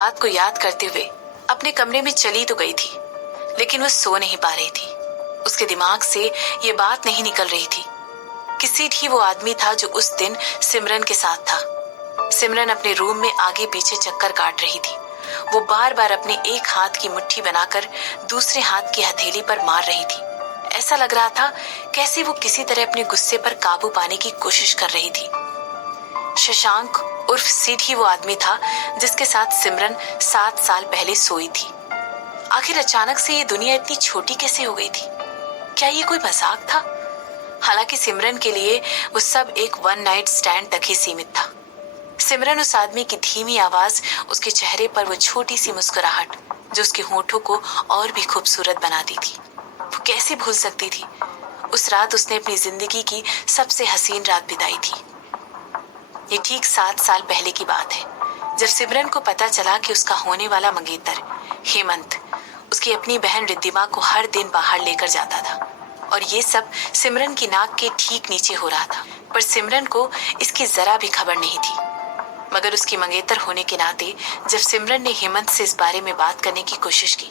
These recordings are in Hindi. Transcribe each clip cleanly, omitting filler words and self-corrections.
बात को याद करते हुए अपने कमरे में चली तो गई थी, लेकिन वो सो नहीं पा रही थी। उसके दिमाग से ये बात नहीं निकल रही थी कि सिड ही वो आदमी था जो उस दिन सिमरन के साथ था। सिमरन अपने रूम में आगे पीछे चक्कर काट रही थी। वो बार बार अपने एक हाथ की मुट्ठी बनाकर दूसरे हाथ की हथेली पर मार रही थी। ऐसा लग रहा था कैसे वो किसी तरह अपने गुस्से पर काबू पाने की कोशिश कर रही थी। शशांक उर्फ सिड ही वो आदमी था जिसके साथ सिमरन 7 साल पहले सोई थी। आखिर अचानक से ये दुनिया इतनी छोटी कैसे हो गई थी? क्या ये कोई मजाक था? हालांकि सिमरन के लिए वो सब एक वन नाइट स्टैंड तक ही सीमित था। सिमरन उस आदमी की धीमी आवाज, उसके चेहरे पर वो छोटी सी मुस्कुराहट जो उसके होठों को और भी खूबसूरत बनाती थी, वो कैसे भूल सकती थी? उस रात उसने अपनी जिंदगी की सबसे हसीन रात बिताई थी। ये ठीक 7 साल पहले की बात है, जब सिमरन को पता चला कि उसका होने वाला मंगेतर हेमंत उसकी अपनी बहन रिद्धिमा को हर दिन बाहर लेकर जाता था। और ये सब सिमरन की नाक के ठीक नीचे हो रहा था, पर सिमरन को इसकी जरा भी खबर नहीं थी। मगर उसकी मंगेतर होने के नाते जब सिमरन ने हेमंत से इस बारे में बात करने की कोशिश की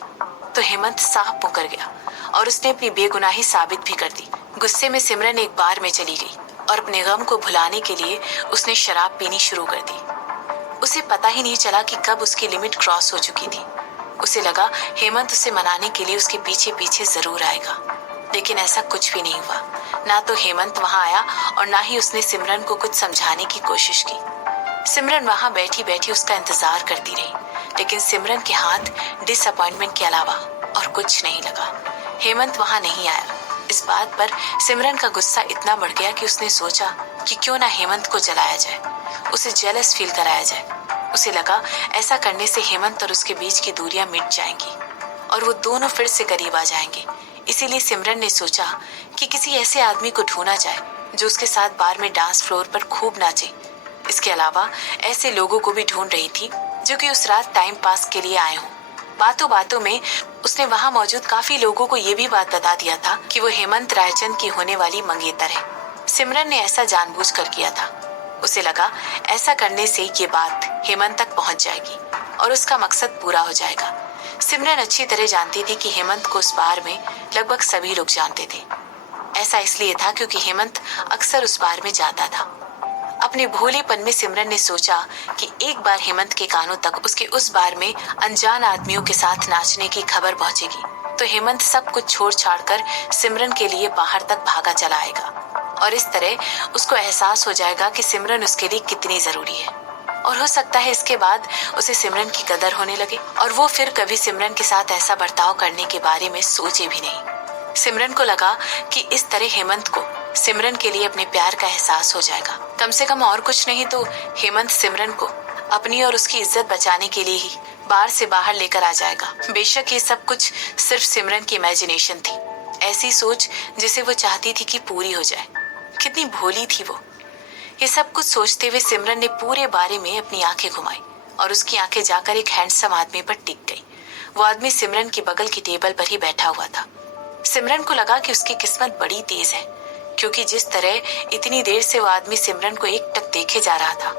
तो हेमंत साफ मुकर गया और उसने अपनी बेगुनाही साबित भी कर दी। गुस्से में सिमरन एक बार में चली गई और अपने गम को भुलाने के लिए उसने शराब पीनी शुरू कर दी। उसे पता ही नहीं चला कि कब उसकी लिमिट क्रॉस हो चुकी थी। उसे लगा हेमंत उसे मनाने के लिए उसके पीछे पीछे जरूर आएगा, लेकिन ऐसा कुछ भी नहीं हुआ। ना तो हेमंत वहां आया और ना ही उसने सिमरन को कुछ समझाने की कोशिश की। सिमरन वहां बैठी बैठी उसका इंतजार करती रही, लेकिन सिमरन के हाथ डिसअपॉइंटमेंट के अलावा और कुछ नहीं लगा। हेमंत वहां नहीं आया। इस बात पर सिमरन का गुस्सा इतना बढ़ गया कि उसने सोचा कि क्यों ना हेमंत को जलाया जाए, उसे जेलस फील कराया जाए। उसे लगा ऐसा करने से हेमंत और उसके बीच की दूरियां मिट जाएंगी और वो दोनों फिर से करीब आ जाएंगे। इसीलिए सिमरन ने सोचा कि किसी ऐसे आदमी को ढूंढा जाए जो उसके साथ बार में डांस फ्लोर पर खूब नाचे। इसके अलावा ऐसे लोगों को भी ढूंढ रही थी जो कि उस रात टाइम पास के लिए आए हों। बातों बातों में उसने वहां मौजूद काफी लोगों को ये भी बात बता दिया था कि वो हेमंत रायचंद की होने वाली मंगेतर है। सिमरन ने ऐसा जानबूझकर किया था। उसे लगा ऐसा करने से ये बात हेमंत तक पहुंच जाएगी और उसका मकसद पूरा हो जाएगा। सिमरन अच्छी तरह जानती थी कि हेमंत को उस बार में लगभग सभी लोग जानते थे। ऐसा इसलिए था क्योंकि हेमंत अक्सर उस बार में जाता था। अपने भोलेपन में सिमरन ने सोचा कि एक बार हेमंत के कानों तक उसके उस बार में अनजान आदमियों के साथ नाचने की खबर पहुंचेगी तो हेमंत सब कुछ छोड़ छाड़ कर सिमरन के लिए बाहर तक भागा चला आएगा और इस तरह उसको एहसास हो जाएगा कि सिमरन उसके लिए कितनी जरूरी है। और हो सकता है इसके बाद उसे सिमरन की कदर होने लगे और वो फिर कभी सिमरन के साथ ऐसा बर्ताव करने के बारे में सोचे भी नहीं। सिमरन को लगा कि इस तरह हेमंत को सिमरन के लिए अपने प्यार का एहसास हो जाएगा। कम से कम और कुछ नहीं तो हेमंत सिमरन को अपनी और उसकी इज्जत बचाने के लिए ही बार से बाहर लेकर आ जाएगा। बेशक ये सब कुछ सिर्फ सिमरन की इमेजिनेशन थी, ऐसी सोच जिसे वो चाहती थी कि पूरी हो जाए। कितनी भोली थी वो। ये सब कुछ सोचते हुए सिमरन ने पूरे बारे में अपनी आंखें घुमाई और उसकी आंखें जाकर एक हैंडसम आदमी पर टिक गई। वो आदमी सिमरन के बगल की टेबल पर ही बैठा हुआ था। सिमरन को लगा कि उसकी किस्मत बड़ी तेज है, क्योंकि जिस तरह इतनी देर से वो आदमी सिमरन को एकटक देखे जा रहा था,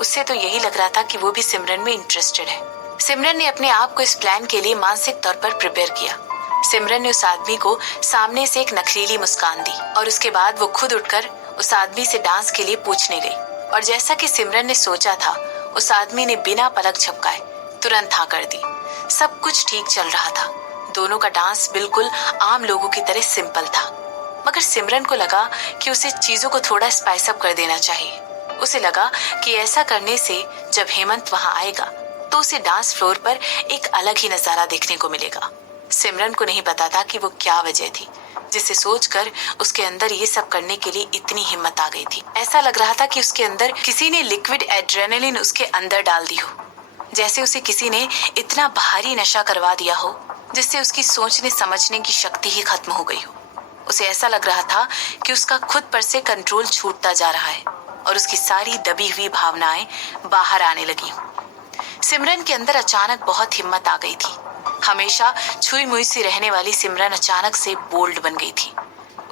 उससे तो यही लग रहा था कि वो भी सिमरन में इंटरेस्टेड है। सिमरन ने अपने आप को इस प्लान के लिए मानसिक तौर पर प्रिपेयर किया। सिमरन ने उस आदमी को सामने से एक नखरीली मुस्कान दी और उसके बाद वो खुद उठकर उस आदमी से डांस के लिए पूछने गई। और जैसा कि सिमरन ने सोचा था, उस आदमी ने बिना पलक झपकाए तुरंत हाँ कर दी। सब कुछ ठीक चल रहा था। दोनों का डांस बिल्कुल आम लोगों की तरह सिंपल था, मगर सिमरन को लगा कि उसे चीजों को थोड़ा स्पाइस अप कर देना चाहिए। उसे लगा कि ऐसा करने से जब हेमंत वहां आएगा तो उसे डांस फ्लोर पर एक अलग ही नजारा देखने को मिलेगा। सिमरन को नहीं पता था कि वो क्या वजह थी जिसे सोचकर उसके अंदर ये सब करने के लिए इतनी हिम्मत आ गई थी। ऐसा लग रहा था कि उसके अंदर किसी ने लिक्विड एड्रेनलिन उसके अंदर डाल दी हो, जैसे उसे किसी ने इतना भारी नशा करवा दिया हो जिससे उसकी सोचने समझने की शक्ति ही खत्म हो गई हो। उसे ऐसा लग रहा था कि उसका खुद पर से कंट्रोल छूटता जा रहा है और उसकी सारी दबी हुई भावनाएं बाहर आने लगी। सिमरन के अंदर अचानक बहुत हिम्मत आ गई थी। हमेशा छुई मुई सी रहने वाली सिमरन अचानक से बोल्ड बन गई थी।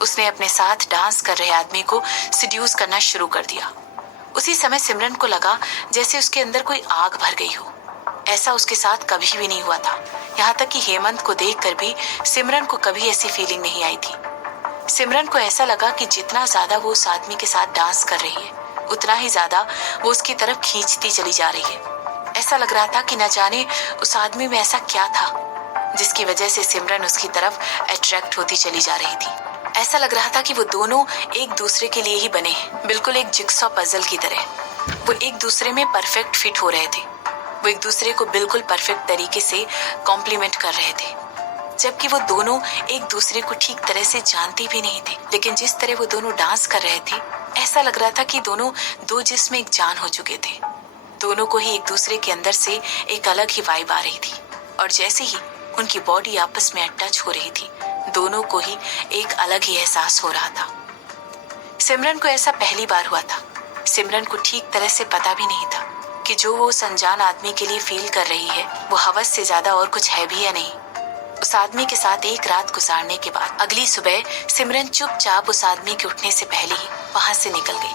उसने अपने साथ डांस कर रहे आदमी को सिड्यूस करना शुरू कर दिया। उसी समय सिमरन को लगा जैसे उसके अंदर कोई आग भर गई हो। ऐसा उसके साथ कभी भी नहीं हुआ था। यहाँ तक कि हेमंत को देखकर भी सिमरन को कभी ऐसी फीलिंग नहीं आई थी। सिमरन को ऐसा लगा कि जितना ज्यादा वो उस आदमी के साथ डांस कर रही है, उतना ही ज्यादा वो उसकी तरफ खींचती चली जा रही है। ऐसा लग रहा था कि न जाने उस आदमी में ऐसा क्या था जिसकी वजह से सिमरन उसकी तरफ अट्रैक्ट होती चली जा रही थी। ऐसा लग रहा था कि वो दोनों एक दूसरे के लिए ही बने हैं, बिल्कुल एक जिक्सॉ पजल की तरह। वो एक दूसरे में परफेक्ट फिट हो रहे थे। वो एक दूसरे को बिल्कुल परफेक्ट तरीके से कॉम्प्लीमेंट कर रहे थे, जबकि वो दोनों एक दूसरे को ठीक तरह से जानते भी नहीं थे। लेकिन जिस तरह वो दोनों डांस कर रहे थे, ऐसा लग रहा था कि दोनों दो जिस्म एक जान हो चुके थे। दोनों को ही एक दूसरे के अंदर से एक अलग ही वाइब आ रही थी, और जैसे ही उनकी बॉडी आपस में अटैच हो रही थी, दोनों को ही एक अलग ही एहसास हो रहा था। सिमरन को ऐसा पहली बार हुआ था। सिमरन को ठीक तरह से पता भी नहीं था कि जो वो उस अनजान आदमी के लिए फील कर रही है, वो हवस से ज्यादा और कुछ है भी या नहीं। उस आदमी के साथ एक रात गुजारने के बाद अगली सुबह सिमरन चुपचाप उस आदमी के उठने से पहले ही वहां से निकल गई।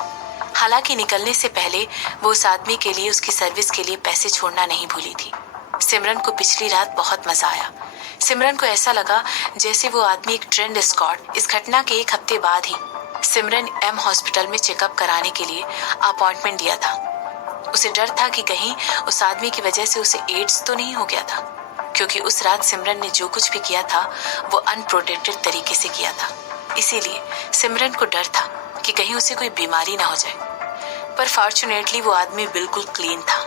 हालांकि निकलने से पहले वो उस आदमी के लिए उसकी सर्विस के लिए पैसे छोड़ना नहीं भूली थी। सिमरन को पिछली रात बहुत मजा आया। सिमरन को ऐसा लगा जैसे वो आदमी एक ट्रेंड एस्कॉर्ट। इस घटना के एक हफ्ते बाद ही सिमरन एम हॉस्पिटल में चेकअप कराने के लिए अपॉइंटमेंट लिया था। उसे डर था कि कहीं उस आदमी की वजह से उसे एड्स तो नहीं हो गया था, क्योंकि उस रात सिमरन ने जो कुछ भी किया था वो अनप्रोटेक्टेड तरीके से किया था। इसीलिए सिमरन को डर था कि कहीं उसे कोई बीमारी ना हो जाए। पर फॉर्चुनेटली वो आदमी बिल्कुल क्लीन था।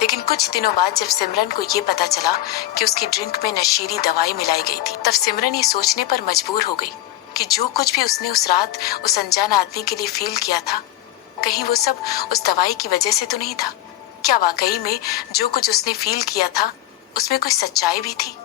लेकिन कुछ दिनों बाद जब सिमरन को ये पता चला कि उसकी ड्रिंक में नशीली दवाई मिलाई गई थी, तब सिमरन ये सोचने पर मजबूर हो गई कि जो कुछ भी उसने उस रात उस अनजान आदमी के लिए फील किया था, कहीं वो सब उस दवाई की वजह से तो नहीं था। क्या वाकई में जो कुछ उसने फील किया था उसमें कोई सच्चाई भी थी?